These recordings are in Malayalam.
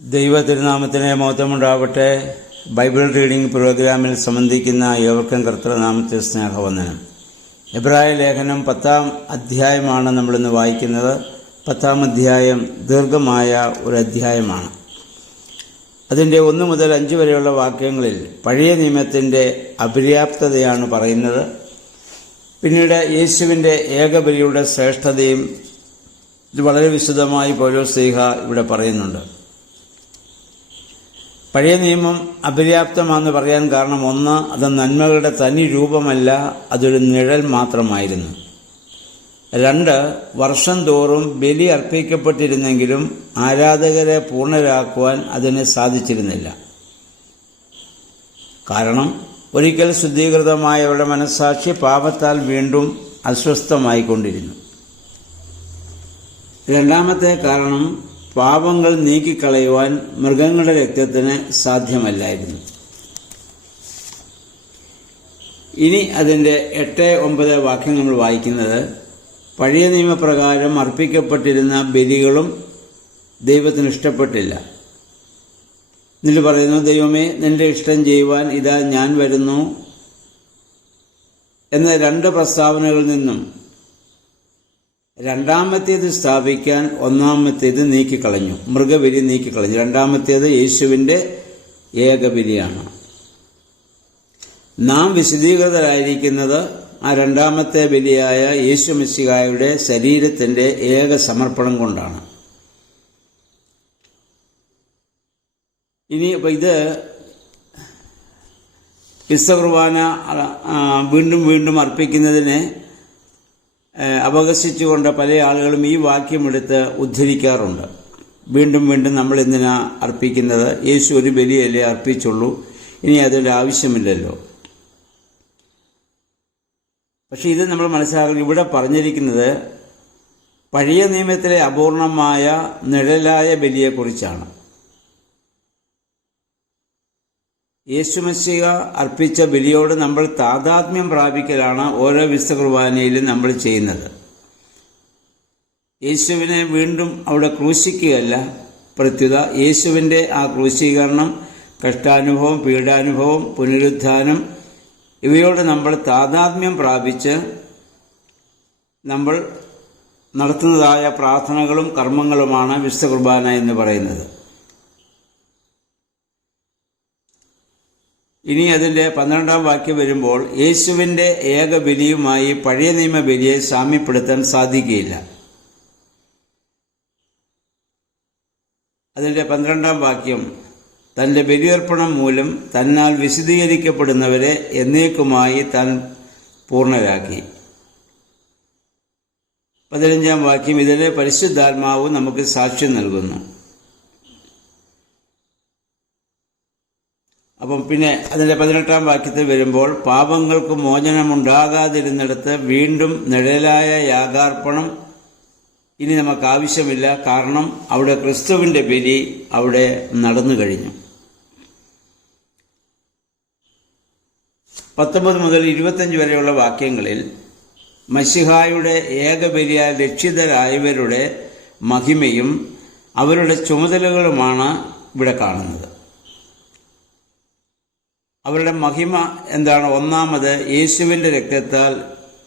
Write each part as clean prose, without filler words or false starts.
ദൈവ തിരുനാമത്തിന് മഹത്വമുണ്ടാവട്ടെ. ബൈബിൾ റീഡിംഗ് പ്രോഗ്രാമിൽ സംബന്ധിക്കുന്ന ഏവർക്കും കർത്തൃനാമത്തിൽ സ്നേഹവന്ദനം. എബ്രായ ലേഖനം 10-ാം അധ്യായമാണ് നമ്മളിന്ന് വായിക്കുന്നത്. 10-ാം അധ്യായം ദീർഘമായ ഒരു അധ്യായമാണ്. അതിൻ്റെ 1 മുതൽ 5 വരെയുള്ള വാക്യങ്ങളിൽ പഴയ നിയമത്തിൻ്റെ അപര്യാപ്തതയാണ് പറയുന്നത്. പിന്നീട് യേശുവിൻ്റെ ഏകബലിയുടെ ശ്രേഷ്ഠതയും ഇത് വളരെ വിശദമായി പൗലോസ്ലീഹ ഇവിടെ പറയുന്നുണ്ട്. പഴയ നിയമം അപര്യാപ്തമാണെന്ന് പറയാൻ കാരണം, ഒന്ന്, അത് നന്മകളുടെ തനി രൂപമല്ല, അതൊരു നിഴൽ മാത്രമായിരുന്നു. 2, വർഷം തോറും ബലി അർപ്പിക്കപ്പെട്ടിരുന്നെങ്കിലും ആരാധകരെ പൂർണ്ണരാക്കുവാൻ അതിന് സാധിച്ചിരുന്നില്ല. കാരണം ഒരിക്കൽ ശുദ്ധീകൃതമായവരുടെ മനസ്സാക്ഷി പാപത്താൽ വീണ്ടും അസ്വസ്ഥമായിക്കൊണ്ടിരുന്നു. രണ്ടാമത്തെ കാരണം, പാപങ്ങൾ നീക്കിക്കളയുവാൻ മൃഗങ്ങളുടെ രക്തത്തിന് സാധ്യമല്ലായിരുന്നു. ഇനി അതിൻ്റെ 8-9 വാക്യം നമ്മൾ വായിക്കുന്നത്, പഴയ നിയമപ്രകാരം അർപ്പിക്കപ്പെട്ടിരുന്ന ബലികളും ദൈവത്തിന് ഇഷ്ടപ്പെട്ടില്ല. എന്നിട്ട് പറയുന്നു, ദൈവമേ, നിന്റെ ഇഷ്ടം ചെയ്യുവാൻ ഇതാ ഞാൻ വരുന്നു എന്ന 2 പ്രസ്താവനകളിൽ നിന്നും രണ്ടാമത്തേത് സ്ഥാപിക്കാൻ ഒന്നാമത്തേത് നീക്കിക്കളഞ്ഞു, മൃഗബലി നീക്കിക്കളഞ്ഞു. രണ്ടാമത്തേത് യേശുവിൻ്റെ ഏകബലിയാണ്. നാം വിശദീകൃതരായിരിക്കുന്നത് ആ രണ്ടാമത്തെ ബലിയായ യേശു മിശിഹായുടെ ശരീരത്തിൻ്റെ ഏക സമർപ്പണം കൊണ്ടാണ്. ഇനി ഇത് വിശുദ്ധ വീണ്ടും വീണ്ടും അർപ്പിക്കുന്നതിനെ അപഹസിച്ചുകൊണ്ട് പല ആളുകളും ഈ വാക്യമെടുത്ത് ഉദ്ധരിക്കാറുണ്ട്. വീണ്ടും വീണ്ടും നമ്മൾ എന്തിനാ അർപ്പിക്കുന്നത്? യേശു ഒരു ബലിയല്ലേ അർപ്പിച്ചുള്ളൂ, ഇനി അതിൻ്റെ ആവശ്യമില്ലല്ലോ. പക്ഷെ ഇത് നമ്മൾ മനസ്സിലാക്കണം, ഇവിടെ പറഞ്ഞിരിക്കുന്നത് പഴയ നിയമത്തിലെ അപൂർണമായ നിഴലായ ബലിയെക്കുറിച്ചാണ്. യേശുമശിഹ അർപ്പിച്ച ബലിയോട് നമ്മൾ താദാത്മ്യം പ്രാപിക്കലാണ് ഓരോ വിശുദ്ധ കുർബാനയിലും നമ്മൾ ചെയ്യുന്നത്. യേശുവിനെ വീണ്ടും അവിടെ ക്രൂശിക്കുകയല്ല, പ്രത്യുത യേശുവിൻ്റെ ആ ക്രൂശീകരണം, കഷ്ടാനുഭവം, പീഡാനുഭവം, പുനരുത്ഥാനം ഇവയോട് നമ്മൾ താദാത്മ്യം പ്രാപിച്ച് നമ്മൾ നടത്തുന്നതായ പ്രാർത്ഥനകളും കർമ്മങ്ങളുമാണ് വിശുദ്ധ കുർബാന എന്ന് പറയുന്നത്. ഇനി അതിൻ്റെ 12-ാം വാക്യം വരുമ്പോൾ, യേശുവിൻ്റെ ഏകബലിയുമായി പഴയ നിയമ ബലിയെ സാമ്യപ്പെടുത്താൻ സാധിക്കുകയില്ല. അതിൻ്റെ 12-ാം വാക്യം, തൻ്റെ ബലിയർപ്പണം മൂലം തന്നാൽ വിശദീകരിക്കപ്പെടുന്നവരെ എന്നേക്കുമായി താൻ പൂർണ്ണരാക്കി. 15-ാം വാക്യം, ഇതിലെ പരിശുദ്ധാത്മാവ് നമുക്ക് സാക്ഷ്യം നൽകുന്നു. അപ്പം പിന്നെ അതിൻ്റെ 18-ാം വാക്യത്തിൽ വരുമ്പോൾ, പാപങ്ങൾക്ക് മോചനമുണ്ടാകാതിരുന്നിടത്ത് വീണ്ടും നിഴലായ യാഗാർപ്പണം ഇനി നമുക്ക് ആവശ്യമില്ല, കാരണം അവിടെ ക്രിസ്തുവിൻ്റെ ബലി അവിടെ നടന്നു കഴിഞ്ഞു. 19 മുതൽ 25 വരെയുള്ള വാക്യങ്ങളിൽ മശിഹായുടെ ഏകബലിയാൽ രക്ഷിതരായവരുടെ മഹിമയും അവരുടെ ചുമതലകളുമാണ് ഇവിടെ കാണുന്നത്. അവരുടെ മഹിമ എന്താണ്? ഒന്നാമത്, യേശുവിൻ്റെ രക്തത്താൽ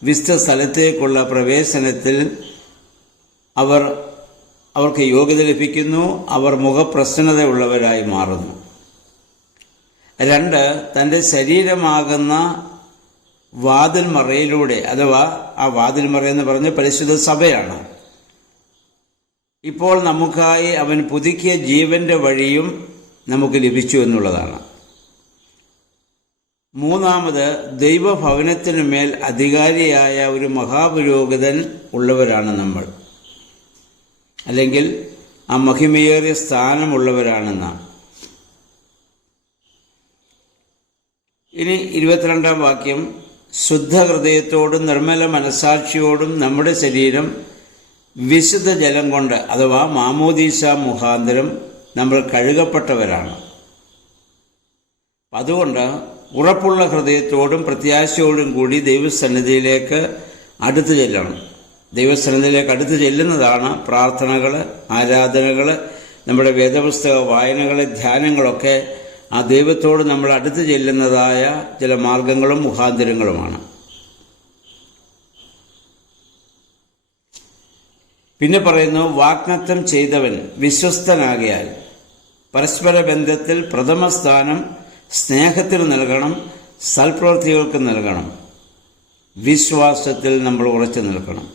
വിശുദ്ധ സ്ഥലത്തേക്കുള്ള പ്രവേശനത്തിൽ അവർക്ക് യോഗ്യത ലഭിക്കുന്നു. അവർ മുഖപ്രസന്നതയുള്ളവരായി മാറുന്നു. 2, തൻ്റെ ശരീരമാകുന്ന വാതിൽമറയിലൂടെ, അഥവാ ആ വാതിൽമറ എന്ന് പറഞ്ഞ പരിശുദ്ധ സഭയാണ്, ഇപ്പോൾ നമുക്കായി അവൻ പുതുക്കിയ ജീവന്റെ വഴിയും നമുക്ക് ലഭിച്ചു എന്നുള്ളതാണ്. 3, ദൈവഭവനത്തിനു മേൽ അധികാരിയായ ഒരു മഹാപുരോഹിതൻ ഉള്ളവരാണ് നമ്മൾ, അല്ലെങ്കിൽ ആ മഹിമയേറിയ സ്ഥാനമുള്ളവരാണ് നാം. ഇനി 22-ാം വാക്യം, ശുദ്ധ ഹൃദയത്തോടും നിർമ്മല മനസാക്ഷിയോടും നമ്മുടെ ശരീരം വിശുദ്ധ ജലം കൊണ്ട്, അഥവാ മാമോദീസ മുഖാന്തരം നമ്മൾ കഴുകപ്പെട്ടവരാണ്. അതുകൊണ്ട് ഉറപ്പുള്ള ഹൃദയത്തോടും പ്രത്യാശയോടും കൂടി ദൈവസന്നിധിയിലേക്ക് അടുത്തു ചെല്ലണം. ദൈവസന്നിധിയിലേക്ക് അടുത്തു ചെല്ലുന്നതാണ് പ്രാർത്ഥനകൾ, ആരാധനകൾ, നമ്മുടെ വേദപുസ്തക വായനകളെ ധ്യാനങ്ങളൊക്കെ ആ ദൈവത്തോട് നമ്മൾ അടുത്ത് ചെല്ലുന്നതായ ചില മാർഗങ്ങളും മുഖാന്തരങ്ങളുമാണ്. പിന്നെ പറയുന്നു, വാഗ്ദത്തം ചെയ്തവൻ വിശ്വസ്തനാകയാൽ പരസ്പര ബന്ധത്തിൽ പ്രഥമ സ്ഥാനം സ്നേഹത്തിന് നൽകണം, സൽപ്രവൃത്തികൾക്ക് നൽകണം, വിശ്വാസത്തിൽ നമ്മൾ ഉറച്ചു നിൽക്കണം.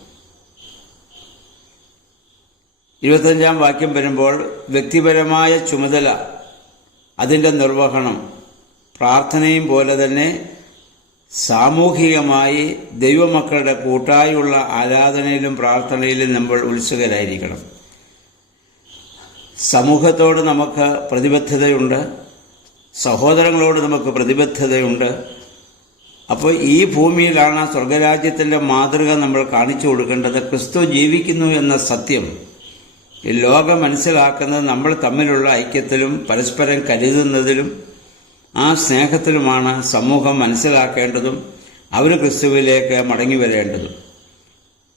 25-ാം വാക്യം വരുമ്പോൾ വ്യക്തിപരമായ ചുമതല, അതിൻ്റെ നിർവഹണം പ്രാർത്ഥനയും പോലെ തന്നെ സാമൂഹികമായി ദൈവമക്കളുടെ കൂട്ടായുള്ള ആരാധനയിലും പ്രാർത്ഥനയിലും നമ്മൾ ഉത്സുകരായിരിക്കണം. സമൂഹത്തോട് നമുക്ക് പ്രതിബദ്ധതയുണ്ട്, സഹോദരങ്ങളോട് നമുക്ക് പ്രതിബദ്ധതയുണ്ട്. അപ്പോൾ ഈ ഭൂമിയിലാണ് സ്വർഗരാജ്യത്തിൻ്റെ മാതൃക നമ്മൾ കാണിച്ചു കൊടുക്കേണ്ടത്. ക്രിസ്തു ജീവിക്കുന്നു എന്ന സത്യം ഈ ലോകം മനസ്സിലാക്കുന്നത് നമ്മൾ തമ്മിലുള്ള ഐക്യത്തിലും പരസ്പരം കരുതുന്നതിലും ആ സ്നേഹത്തിലുമാണ് സമൂഹം മനസ്സിലാക്കേണ്ടതും അവർ ക്രിസ്തുവിലേക്ക് മടങ്ങി വരേണ്ടതും.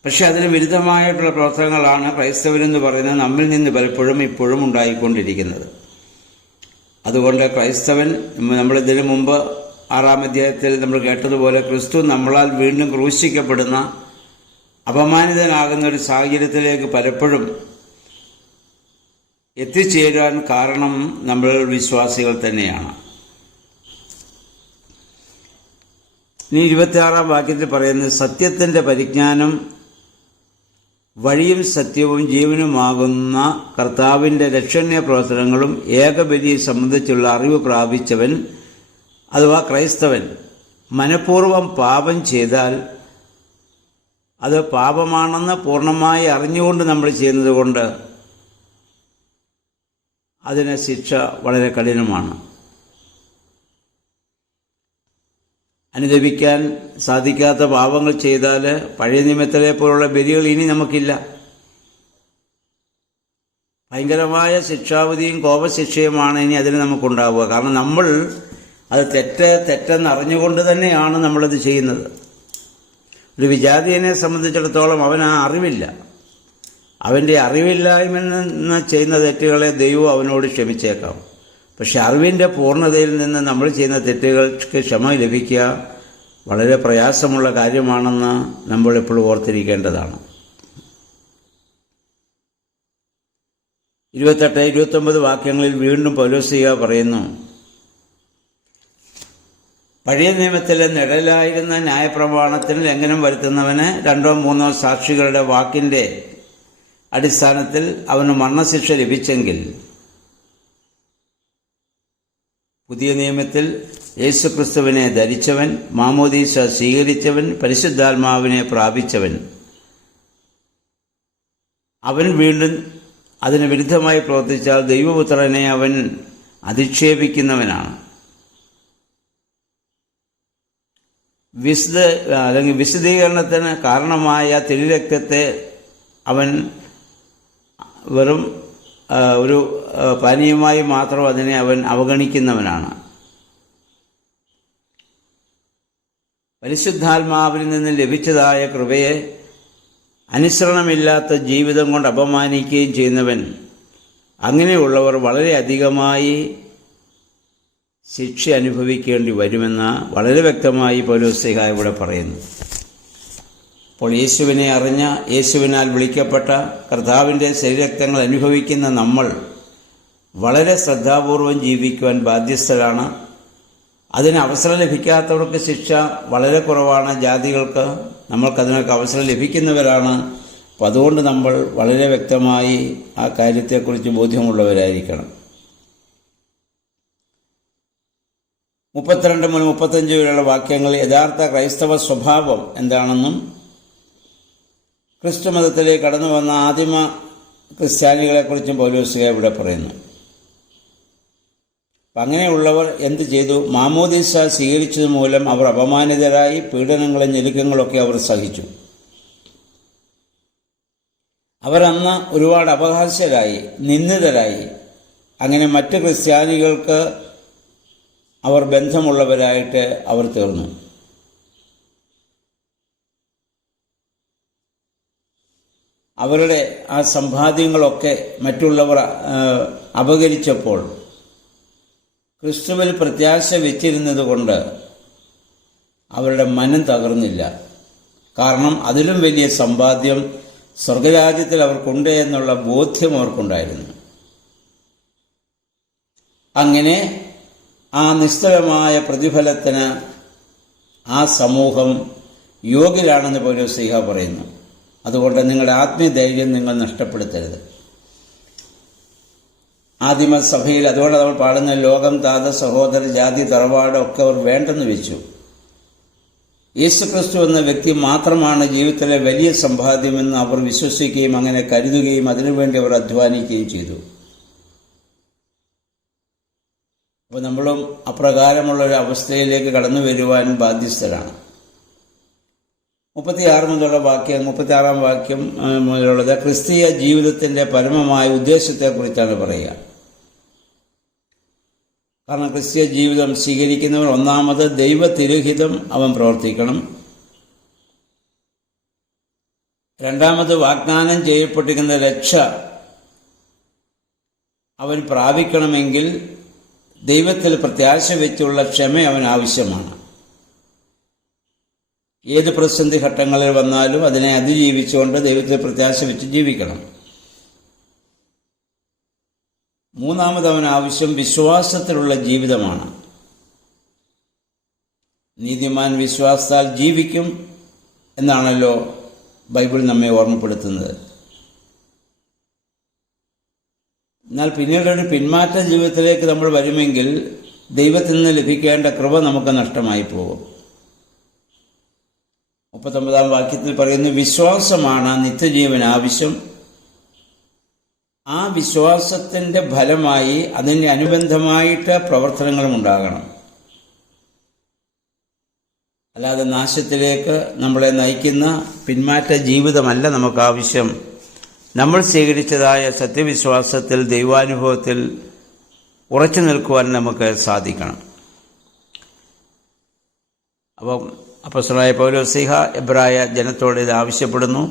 പക്ഷെ അതിന് വിരുദ്ധമായിട്ടുള്ള പ്രവർത്തനങ്ങളാണ് ക്രൈസ്തവരെന്ന് പറയുന്നത് നമ്മിൽ നിന്ന് പലപ്പോഴും ഇപ്പോഴും ഉണ്ടായിക്കൊണ്ടിരിക്കുന്നത്. അതുകൊണ്ട് ക്രൈസ്തവൻ, നമ്മളിതിനു മുമ്പ് 6-ാം അധ്യായത്തിൽ നമ്മൾ കേട്ടതുപോലെ, ക്രിസ്തു നമ്മളാൽ വീണ്ടും ക്രൂശിക്കപ്പെടുന്ന അപമാനിതനാകുന്ന ഒരു സാഹചര്യത്തിലേക്ക് പലപ്പോഴും എത്തിച്ചേരാൻ കാരണം നമ്മൾ വിശ്വാസികൾ തന്നെയാണ്. ഇനി 26-ാം വാക്യത്തിൽ പറയുന്നത്, സത്യത്തിൻ്റെ പരിജ്ഞാനം വഴിയും സത്യവും ജീവനുമാകുന്ന കർത്താവിൻ്റെ രക്ഷണീയ പ്രവർത്തനങ്ങളും ഏകബലിയെ സംബന്ധിച്ചുള്ള അറിവ് പ്രാപിച്ചവൻ അഥവാ ക്രൈസ്തവൻ മനഃപൂർവ്വം പാപം ചെയ്താൽ അത് പാപമാണെന്ന് പൂർണ്ണമായി അറിഞ്ഞുകൊണ്ട് നമ്മൾ ചെയ്യുന്നത് കൊണ്ട് അതിന് ശിക്ഷ വളരെ കഠിനമാണ്. അനുദപിക്കാൻ സാധിക്കാത്ത പാപങ്ങൾ ചെയ്താൽ പഴയ നിയമത്തിലെ പോലുള്ള ബലികൾ ഇനി നമുക്കില്ല. ഭയങ്കരമായ ശിക്ഷാവിധിയും കോപശിക്ഷയുമാണ് ഇനി അതിന് നമുക്കുണ്ടാവുക. കാരണം നമ്മൾ അത് തെറ്റെന്ന് അറിഞ്ഞുകൊണ്ട് തന്നെയാണ് നമ്മളത് ചെയ്യുന്നത്. ഒരു വിജാതീയനെ സംബന്ധിച്ചിടത്തോളം അവന് ആ അറിവില്ല. അവൻ്റെ അറിവില്ലായ്മയിൽ നിന്ന് ചെയ്യുന്ന തെറ്റുകളെ ദൈവം അവനോട് ക്ഷമിച്ചേക്കാം. പക്ഷെ അറിവിൻ്റെ പൂർണ്ണതയിൽ നിന്ന് നമ്മൾ ചെയ്യുന്ന തെറ്റുകൾക്ക് ക്ഷമ ലഭിക്കുക വളരെ പ്രയാസമുള്ള കാര്യമാണെന്ന് നമ്മൾ എപ്പോഴും ഓർത്തിരിക്കേണ്ടതാണ്. 28-29 വാക്യങ്ങളിൽ വീണ്ടും പൗലോസ്ലീഹ പറയുന്നു, പഴയ നിയമത്തിലെ നിഴലായിരുന്ന ന്യായപ്രമാണത്തിന് ലംഘനം വരുത്തുന്നവന് 2-3 സാക്ഷികളുടെ വാക്കിൻ്റെ അടിസ്ഥാനത്തിൽ അവന് മരണശിക്ഷ ലഭിച്ചെങ്കിൽ പുതിയ നിയമത്തിൽ യേശുക്രിസ്തുവിനെ ധരിച്ചവൻ, മാമോദീസ സ്വീകരിച്ചവൻ, പരിശുദ്ധാത്മാവിനെ പ്രാപിച്ചവൻ, അവൻ വീണ്ടും അതിന് വിരുദ്ധമായി പ്രവർത്തിച്ചാൽ ദൈവപുത്രനെ അവൻ അധിക്ഷേപിക്കുന്നവനാണ്. വിശദീകരണത്തിന് കാരണമായ തിരുരക്തത്തെ അവൻ വെറും ഒരു പാനീയമായി മാത്രം അതിനെ അവൻ അവഗണിക്കുന്നവനാണ്. പരിശുദ്ധാത്മാവിൽ നിന്ന് ലഭിച്ചതായ കൃപയെ അനുസരണമില്ലാത്ത ജീവിതം കൊണ്ട് അപമാനിക്കുകയും ചെയ്യുന്നവൻ, അങ്ങനെയുള്ളവർ വളരെ അധികമായി ശിക്ഷ അനുഭവിക്കേണ്ടി വരുമെന്ന് വളരെ വ്യക്തമായി പൗലോസ്ലീഹ ഇവിടെ പറയുന്നു. അപ്പോൾ യേശുവിനെ അറിഞ്ഞ, യേശുവിനാൽ വിളിക്കപ്പെട്ട, കർത്താവിൻ്റെ ശരീരരക്തങ്ങൾ അനുഭവിക്കുന്ന നമ്മൾ വളരെ ശ്രദ്ധാപൂർവം ജീവിക്കുവാൻ ബാധ്യസ്ഥരാണ്. അതിന് അവസരം ലഭിക്കാത്തവർക്ക് ശിക്ഷ വളരെ കുറവാണ്. ജാതികൾക്ക് നമ്മൾക്കതിനൊക്കെ അവസരം ലഭിക്കുന്നവരാണ്. അപ്പം അതുകൊണ്ട് നമ്മൾ വളരെ വ്യക്തമായി ആ കാര്യത്തെക്കുറിച്ച് ബോധ്യമുള്ളവരായിരിക്കണം. 32 മുതൽ 35 വരെയുള്ള വാക്യങ്ങൾ യഥാർത്ഥ ക്രൈസ്തവ സ്വഭാവം എന്താണെന്നും ക്രിസ്തു മതത്തിലേക്ക് കടന്നു വന്ന ആദിമ ക്രിസ്ത്യാനികളെക്കുറിച്ചും പൗലോസ്ലീഹ ഇവിടെ പറയുന്നു. അപ്പം അങ്ങനെയുള്ളവർ എന്ത് ചെയ്തു? മാമോദീസ സ്വീകരിച്ചത് മൂലം അവർ അപമാനിതരായി, പീഡനങ്ങളും ഞെരുക്കങ്ങളൊക്കെ അവർ സഹിച്ചു. അവർ അന്ന് ഒരുപാട് അപഹാസ്യരായി, നിന്ദിതരായി. അങ്ങനെ മറ്റ് ക്രിസ്ത്യാനികൾക്ക് അവർ ബന്ധമുള്ളവരായിട്ട് അവർ തീർന്നു. അവരുടെ ആ സമ്പാദ്യങ്ങളൊക്കെ മറ്റുള്ളവർ അപഹരിച്ചപ്പോൾ ക്രിസ്തുവിൽ പ്രത്യാശ വെച്ചിരുന്നത് കൊണ്ട് അവരുടെ മനം തകർന്നില്ല. കാരണം അതിലും വലിയ സമ്പാദ്യം സ്വർഗരാജ്യത്തിൽ അവർക്കുണ്ട് എന്നുള്ള ബോധ്യം അവർക്കുണ്ടായിരുന്നു. അങ്ങനെ ആ നിസ്തുലമായ പ്രതിഫലത്തിന് ആ സമൂഹം യോഗ്യരാണെന്ന് പൗലോസ് പറയുന്നു. അതുകൊണ്ട് നിങ്ങളുടെ ആത്മീയധൈര്യം നിങ്ങൾ നഷ്ടപ്പെടുത്തരുത്. ആദിമസഭയിൽ അതുകൊണ്ട് നമ്മൾ പാടുന്ന ലോകം, താത, സഹോദര, ജാതി, തറവാട് ഒക്കെ അവർ വേണ്ടെന്ന് വെച്ചു. യേശുക്രിസ്തു എന്ന വ്യക്തി മാത്രമാണ് ജീവിതത്തിലെ വലിയ സമ്പാദ്യമെന്ന് അവർ വിശ്വസിക്കുകയും അങ്ങനെ കരുതുകയും അതിനുവേണ്ടി അവർ അധ്വാനിക്കുകയും ചെയ്തു. അപ്പോൾ നമ്മളും അപ്രകാരമുള്ളൊരു അവസ്ഥയിലേക്ക് കടന്നു വരുവാൻ ബാധ്യസ്ഥരാണ്. 36-ാം വാക്യം മുതലുള്ളത് ക്രിസ്തീയ ജീവിതത്തിന്റെ പരമമായ ഉദ്ദേശത്തെക്കുറിച്ചാണ് പറയുക. കാരണം ക്രിസ്തീയ ജീവിതം സ്വീകരിക്കുന്നവൻ ഒന്നാമത് ദൈവതിരുഹിതം അവൻ പ്രവർത്തിക്കണം. രണ്ടാമത് വാഗ്ദാനം ചെയ്യപ്പെട്ടിരിക്കുന്ന രക്ഷ അവൻ പ്രാപിക്കണമെങ്കിൽ ദൈവത്തിൽ പ്രത്യാശ വെച്ചുള്ള ക്ഷമ അവൻ ആവശ്യമാണ്. ഏത് പ്രതിസന്ധി ഘട്ടങ്ങളിൽ വന്നാലും അതിനെ അതിജീവിച്ചുകൊണ്ട് ദൈവത്തിൽ പ്രത്യാശ വെച്ച് ജീവിക്കണം. മൂന്നാമത് അവൻ ആവശ്യം വിശ്വാസത്തിലുള്ള ജീവിതമാണ്. നീതിമാൻ വിശ്വാസത്താൽ ജീവിക്കും എന്നാണല്ലോ ബൈബിൾ നമ്മെ ഓർമ്മപ്പെടുത്തുന്നത്. എന്നാൽ പിന്നീടൊരു പിന്മാറ്റ ജീവിതത്തിലേക്ക് നമ്മൾ വരുമെങ്കിൽ ദൈവത്തിൽ നിന്ന് ലഭിക്കേണ്ട കൃപ നമുക്ക് നഷ്ടമായി പോകും. 39-ാം വാക്യത്തിൽ പറയുന്നു, വിശ്വാസമാണ് നിത്യജീവൻ ആവശ്യം. ആ വിശ്വാസത്തിന്റെ ഫലമായി അതിന് അനുബന്ധമായിട്ട് പ്രവർത്തനങ്ങളും ഉണ്ടാകണം. അല്ലാതെ നാശത്തിലേക്ക് നമ്മളെ നയിക്കുന്ന പിന്മാറ്റ ജീവിതമല്ല നമുക്ക് ആവശ്യം. നമ്മൾ സ്വീകരിച്ചതായ സത്യവിശ്വാസത്തിൽ, ദൈവാനുഭവത്തിൽ ഉറച്ചു നിൽക്കുവാൻ നമുക്ക് സാധിക്കണം. അപ്പം അപ്പോസ്തലനായ പൗലോസ് എബ്രായ ജനത്തോട് ഇത് ആവശ്യപ്പെടുന്നു.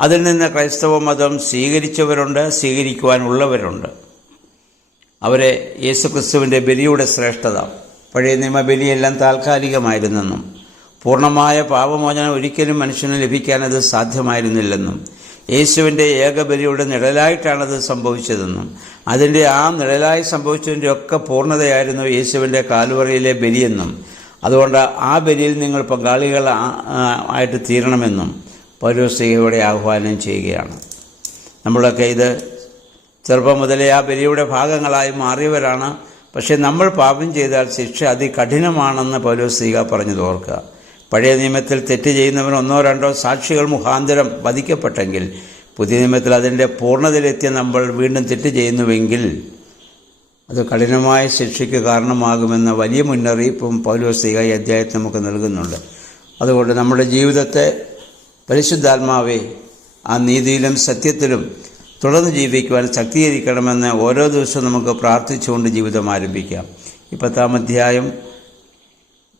അതിൽ നിന്ന് ക്രൈസ്തവ മതം സ്വീകരിച്ചവരുണ്ട്, സ്വീകരിക്കുവാനുള്ളവരുണ്ട്. അവരെ യേശുക്രിസ്തുവിൻ്റെ ബലിയുടെ ശ്രേഷ്ഠത, പഴയ നിയമ ബലിയെല്ലാം താൽക്കാലികമായിരുന്നെന്നും പൂർണ്ണമായ പാപമോചനം ഒരിക്കലും മനുഷ്യന് ലഭിക്കാനത് സാധ്യമായിരുന്നില്ലെന്നും യേശുവിൻ്റെ ഏകബലിയുടെ നിഴലായിട്ടാണത് സംഭവിച്ചതെന്നും അതിൻ്റെ ആ നിഴലായി സംഭവിച്ചതിൻ്റെ ഒക്കെ പൂർണ്ണതയായിരുന്നു യേശുവിൻ്റെ കാൽവറിയിലെ ബലിയെന്നും അതുകൊണ്ട് ആ ബലിയിൽ നിങ്ങൾ പങ്കാളികൾ ആയിട്ട് തീരണമെന്നും പൗലോസ് ഇവിടെ ആഹ്വാനം ചെയ്യുകയാണ്. നമ്മളൊക്കെ ഇത് ചെറുപ്പം മുതലേ ആ ബലിയുടെ ഭാഗങ്ങളായി മാറിയവരാണ്. പക്ഷേ നമ്മൾ പാപം ചെയ്താൽ ശിക്ഷ അതികഠിനമാണെന്ന് പൗലോസ് പറഞ്ഞത് ഓർക്കുക. പഴയ നിയമത്തിൽ തെറ്റ് ചെയ്യുന്നവൻ 1-2 സാക്ഷികൾ മുഖാന്തരം വധിക്കപ്പെട്ടെങ്കിൽ പുതിയ നിയമത്തിൽ അതിൻ്റെ പൂർണ്ണതയിലെത്തിയ നമ്മൾ വീണ്ടും തെറ്റ് ചെയ്യുന്നുവെങ്കിൽ അത് കഠിനമായ ശിക്ഷയ്ക്ക് കാരണമാകുമെന്ന വലിയ മുന്നറിയിപ്പും പൗലോസ് ഈ അധ്യായത്തിൽ നമുക്ക് നൽകുന്നുണ്ട്. അതുകൊണ്ട് നമ്മുടെ ജീവിതത്തെ പരിശുദ്ധാത്മാവെ ആ നീതിയിലും സത്യത്തിലും തുടർന്ന് ജീവിക്കുവാൻ ശക്തീകരിക്കണമെന്ന് ഓരോ ദിവസവും നമുക്ക് പ്രാർത്ഥിച്ചുകൊണ്ട് ജീവിതം ആരംഭിക്കാം. ഈ 10-ാം അധ്യായം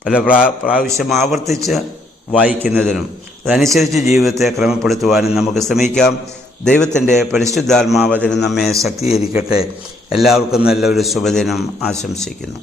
പല പ്രാവശ്യം ആവർത്തിച്ച് വായിക്കുന്നതിനും അതനുസരിച്ച് ജീവിതത്തെ ക്രമപ്പെടുത്തുവാനും നമുക്ക് ശ്രമിക്കാം. ദൈവത്തിൻ്റെ പരിശുദ്ധാത്മാവ് അതിന് നമ്മെ ശക്തീകരിക്കട്ടെ. എല്ലാവർക്കും നല്ലൊരു ശുഭദിനം ആശംസിക്കുന്നു.